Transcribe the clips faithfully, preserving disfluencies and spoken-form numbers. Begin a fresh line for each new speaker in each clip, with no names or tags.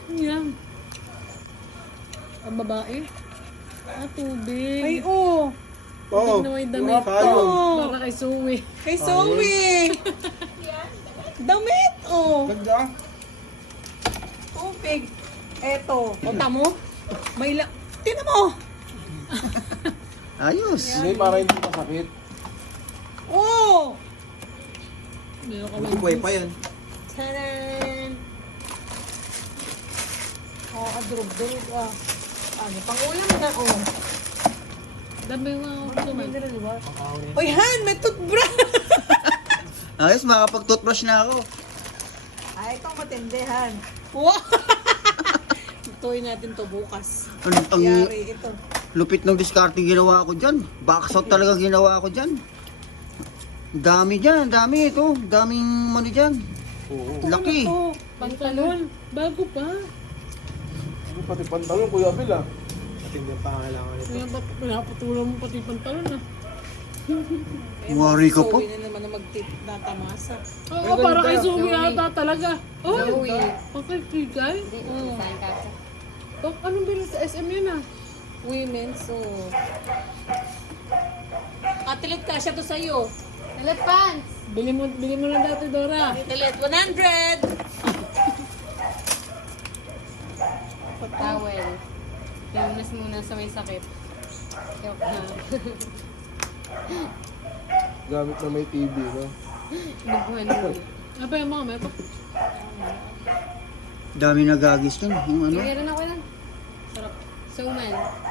Yan. Ang babae. Ah, tubig.
Ay, oh.
Oo.
Tubig na may damit.
Tayo.
Para kay Zoe.
Kay Zoe. Damit, oh.
Ganda.
Tubig. Eto. O, tamo. May la... Tingnan mo.
Ayos.
Hindi, para hindi masakit.
Oh.
Meron ka
Buhay pa yan.
Taran. Oh, adrog-drog ah. Ano, pang-ulam na, oh.
Dami yung mga
May
kusuman.
dala, di ba? Uy, Han, may toothbrush.
Ayos, makapag-toothbrush na ako.
Ay, itong matindihan. Wow! Tutuin natin to bukas.
Ang, ang
Yari, ito.
lupit ng discarding ginawa ko dyan. Backshot talaga ginawa ko dyan. Dami dyan, dami ito. Daming ano dyan.
Oo.
Laki.
Ito.
Pantalon. Bago pa.
Ano pati pantalon, Kuya Abel ah. Matindi ang pangangailangan nito.
Kaya ba't pinapatulang mo pati pantalon ah?
Worry ka po.
Zoe na naman na magtip na tamasa.
Oo,
Ay,
para
ganda.
kay Zoe ata talaga. Oh,
Zoe.
okay, Kigay.
Hindi, saan ka?
Oh, anong bilhin sa S M yun ah?
Women, so... Atilit ka siya to sa'yo.
Nalit pants!
Bili mo, bili mo lang dati, Dora.
Atilit, one hundred!
Towel. Pinunas muna sa may sakit. Joke na.
Gamit na may T V, no?
Bugwan mo.
Ano pa yung mga meto?
Dami nagagis dyan. Yung ano.
Meron ako lang. Sarap. Showman.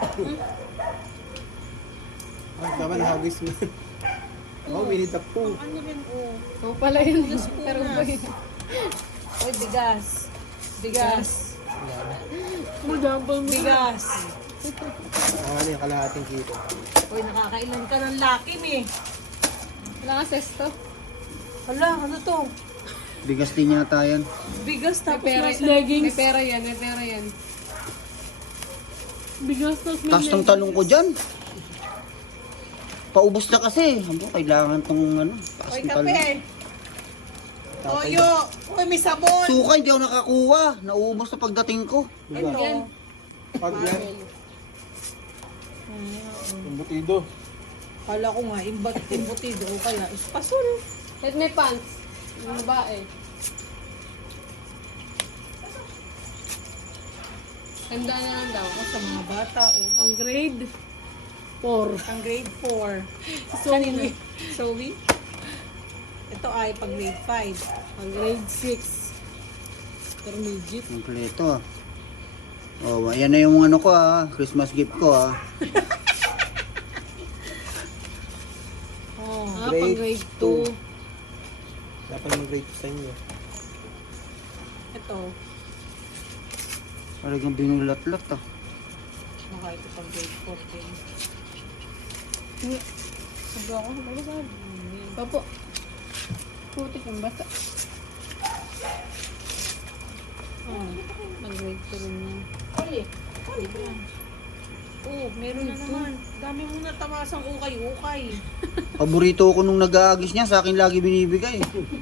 Ah, dapat hagis mo. Oh, minute up po.
Ano rin, oh.
Oo pala yun. Pero ba yun?
Uy, bigas. Bigas.
Magampal mo.
Bigas.
Ah, ano yung kalahating kito.
Uy, nakakailan ka ng lakim eh.
Wala ka sesto.
Hala, ano to?
Bigas din yata yan.
Bigas
May
tapos
pera,
nasa...
may
Leggings.
pera yan, may pera yan.
Bigas na may
Taas ng talong ko dyan. Paubos na kasi. Abo, kailangan tong ano. Taas
Uy,
ng talong.
kape. Toyo. Uy, may sabon.
Suka, hindi ako nakakuha. Nauubos na pagdating ko.
Diba?
Ito.
Pag yan, yung butido.
Kala ko nga, imbat, imbutido o kaya espasol.
At may pants. Yung babae. Handa na lang daw.
Sa mga bata, oh.
Ang grade four.
Ang grade four.
Zoe.
Zoe? Ito ay pag grade five.
Ang grade six. Intermediate.
Kompleto. Oh, ayan na yung ano ko ah. Christmas gift ko ah.
Oh.
Ah, pang grade two.
Dapat yung grade sa inyo.
Ito.
Talagang binulat-lat ah.
Maka ito pag grade four din.
Sabi ako, malibad. Papo. Putik yung basa.
Oh, pang grade two rin yan.
Uli. Uli ba yan? Oh, meron na naman. Dami mo na tamasang ukay-ukay.
Paborito ko nung nag-aagis niya. Sa akin lagi binibigay.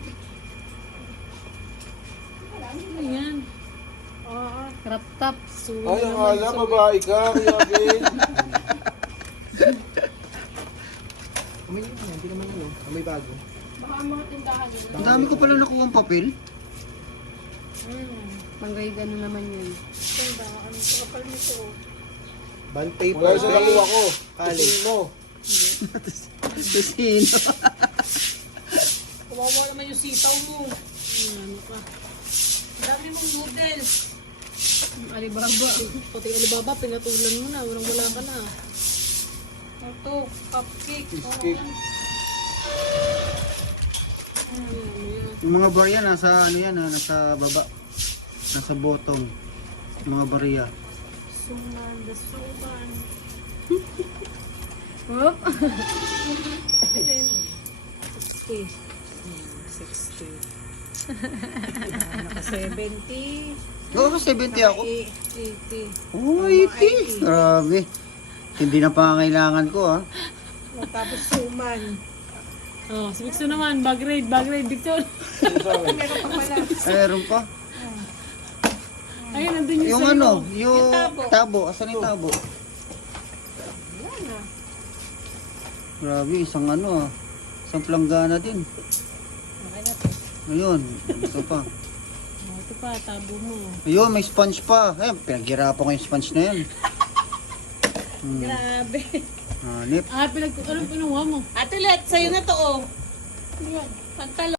Ano yan?
Ah,
Crop top. Zoe
Ay, ang
naman,
ala,
Zoe.
babae ka, Kuya Abel. Amoy yun, hindi naman yun. Amoy bago.
Baka ang mga tindahan yun.
Ang dami ko pala nakuha ang papel.
mm.
Manggay ano naman yun.
Tinda, ano sa kapal nito? oh.
Bond paper. Wala sa nakuha ko. Kali mo.
Sino?
Kawawa naman yung sitaw mo.
Ano pa?
Ang dami mong noodles.
Ang Alibaba. Pati Alibaba, pinatulan mo na. Walang wala ka na.
Ito, cupcake.
Cheesecake.
Yung mga barya nasa ano yan ah, nasa baba. Nasa bottom. Yung mga barya.
Suman, the suman.
Oh.
sixty. sixty. Naka seventy.
Oo, seventy ako.
eighty.
Oh, eighty. Grabe. Hindi na pangangailangan ko ah.
O, tapos suman.
Oh, si Victor naman. Bag grade, bag grade. Victor.
Meron pa pala.
Meron pa.
Ayun, nandun yung,
Yung
sa'yo.
ano, yung
Yung tabo.
tabo. Asan yung tabo?
Yan na.
Grabe, isang ano ah. Isang planggana din.
Okay na to.
Ayun, ito pa.
Oh, ito pa, tabo mo.
Ayun, may sponge pa. Eh, pinaghirapan ko yung sponge na yan. Hmm.
Grabe.
Hanip.
Ah, pinag... Anong pinuha mo?
Ate Let, sa'yo na to oh. Pantalo.